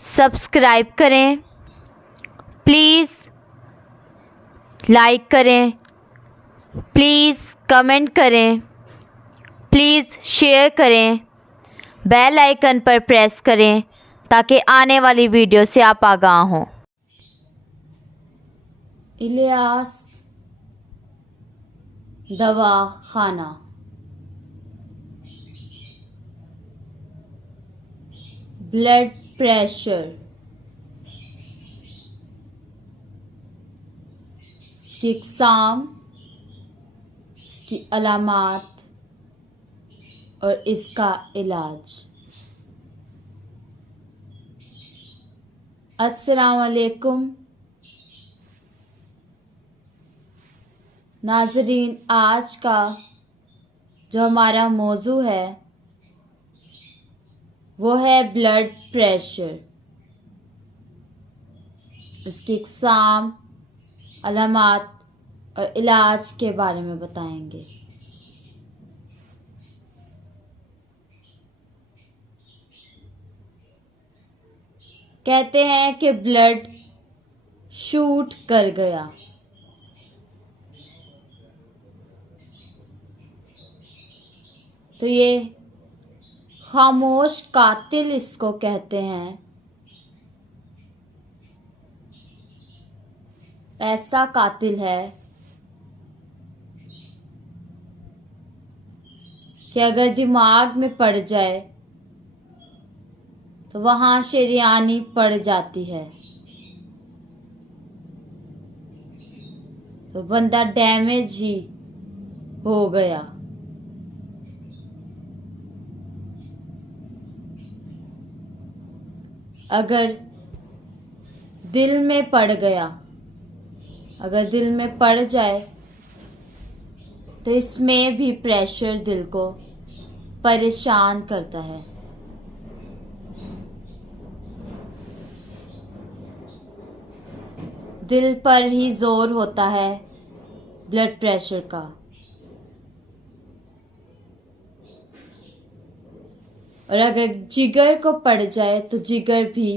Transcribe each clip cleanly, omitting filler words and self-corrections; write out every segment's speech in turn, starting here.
Subscribe करें, please like करें, please comment करें, प्लीज़ शेयर करें, बेल आइकन पर प्रेस करें ताकि आने वाली वीडियो से आप आगाह हों। इलियास दवाखाना। ब्लड प्रेशर, इसकी इकसाम, इसकी अलामात और इसका इलाज। अस्सलाम वालेकुम नाज़रीन, आज का जो हमारा मौजू है वो है ब्लड प्रेशर। इसकी इकसाम, अलामात और इलाज के बारे में बताएंगे। कहते हैं कि ब्लड शूट कर गया। तो ये खामोश कातिल इसको कहते हैं। ऐसा कातिल है कि अगर दिमाग में पड़ जाए तो वहां शरीयानी पड़ जाती है, तो बंदा डैमेज ही हो गया। अगर दिल में पड़ गया, अगर दिल में पड़ जाए तो इसमें भी प्रेशर दिल को परेशान करता है। दिल पर ही जोर होता है ब्लड प्रेशर का। और अगर जिगर को पड़ जाए तो जिगर भी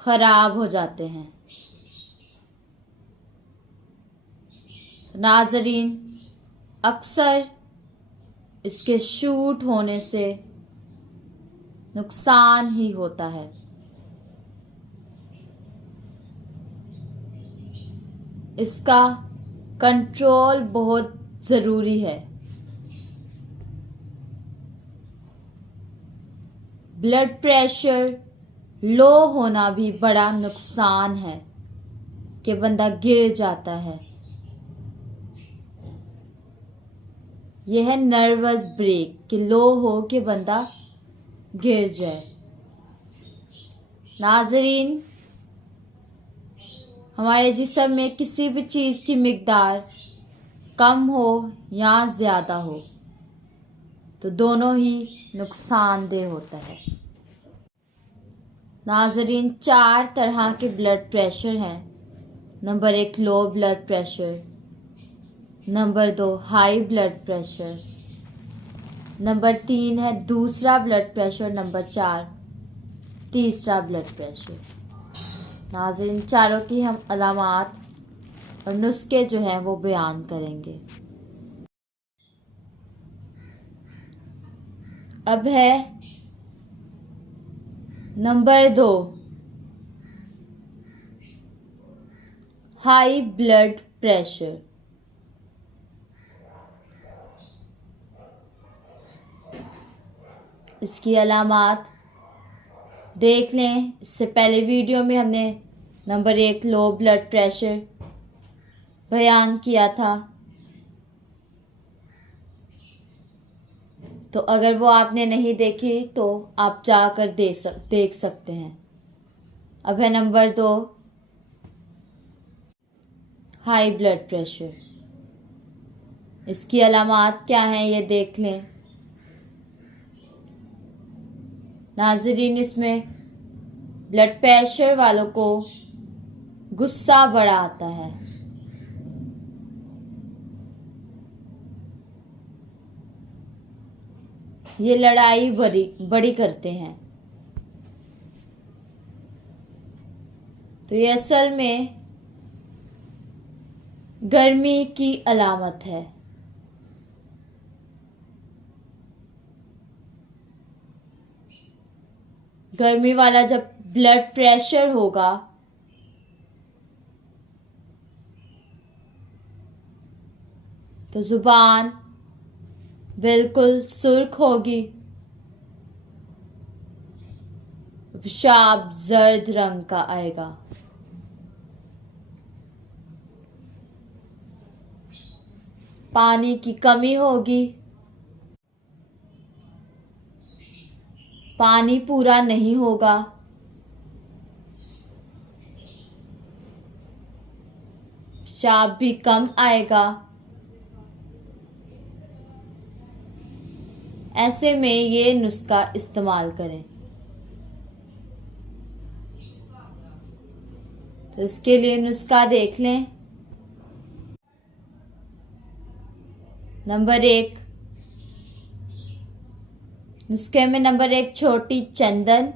खराब हो जाते हैं। नाज़रीन, अक्सर इसके शूट होने से नुकसान ही होता है। इसका कंट्रोल बहुत ज़रूरी है। ब्लड प्रेशर लो होना भी बड़ा नुकसान है कि बंदा गिर जाता है। यह है नर्वस ब्रेक कि लो हो के बंदा गिर जाए। नाज़रीन, हमारे जिस्म में किसी भी चीज़ की मिकदार कम हो या ज़्यादा हो तो दोनों ही नुकसानदेह होता है। नाज़रीन, 4 तरह के ब्लड प्रेशर हैं। Number 1 low blood pressure, number 2 high blood pressure, number 3 है दूसरा ब्लड प्रेशर, नंबर 4 तीसरा ब्लड प्रेशर। नाज़रीन, चारों की हम अलामात और नुस्खे जो हैं वो बयान करेंगे। अब है नंबर 2 हाई ब्लड प्रेशर। इसकी अलामात देख लें। इससे पहले वीडियो में हमने नंबर 1 लो ब्लड प्रेशर बयान किया था, तो अगर वो आपने नहीं देखी तो आप जाकर देख सकते हैं। अब है नंबर 2 हाई ब्लड प्रेशर। इसकी अलामात क्या हैं ये देख लें। नाज़रीन, इसमें ब्लड प्रेशर वालों को गुस्सा बड़ा आता है। ये लड़ाई बड़ी करते हैं। तो ये असल में गर्मी की अलामत है। गर्मी वाला जब ब्लड प्रेशर होगा तो जुबान बिल्कुल सुर्ख होगी, पेशाब जर्द रंग का आएगा। पानी की कमी होगी, पानी पूरा नहीं होगा, पेशाब भी कम आएगा। ऐसे में ये नुस्खा इस्तेमाल करें। तो इसके लिए नुस्खा देख लें। नंबर 1, नुस्खे में नंबर 1 छोटी चंदन,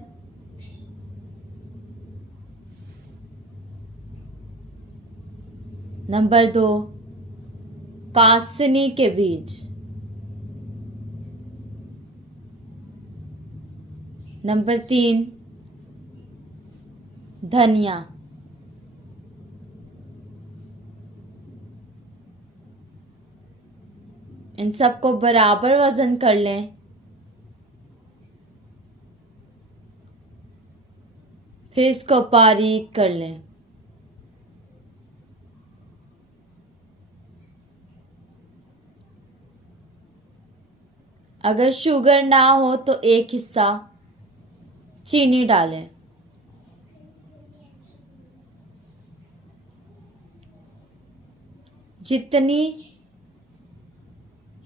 नंबर 2 कासनी के बीज, नंबर 3 धनिया, इन सबको बराबर वजन कर लें। फिर इसको बारीक कर लें। अगर शुगर ना हो तो 1 हिस्सा चीनी डालें।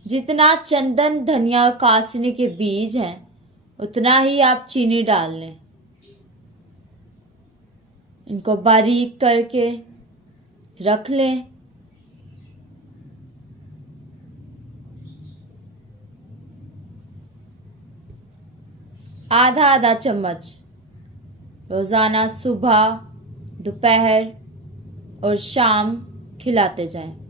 जितना चंदन, धनिया और कासनी के बीज हैं उतना ही आप चीनी डाल लें। इनको बारीक करके रख लें। आधा आधा चम्मच रोजाना सुबह, दोपहर और शाम खिलाते जाएं।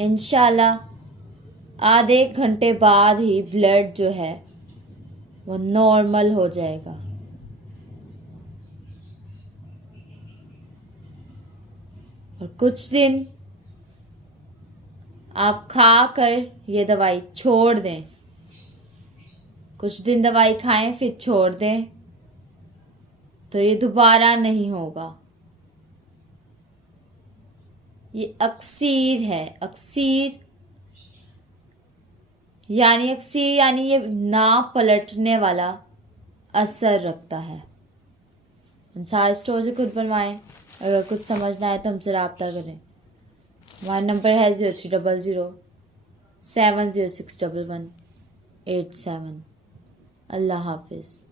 इंशाल्लाह आधे घंटे बाद ही ब्लड जो है वो नॉर्मल हो जाएगा। और कुछ दिन आप खा कर ये दवाई छोड़ दें। कुछ दिन दवाई खाएं फिर छोड़ दें तो ये दोबारा नहीं होगा। ये अक्सीर है। अक्सीर यानी ये ना पलटने वाला असर रखता है। अंसार स्टोर से खुद बनवाएं। अगर कुछ समझ ना आए तो हमसे रब्ता करें। हमारा नंबर है 0300 7061187। अल्लाह हाफिज़।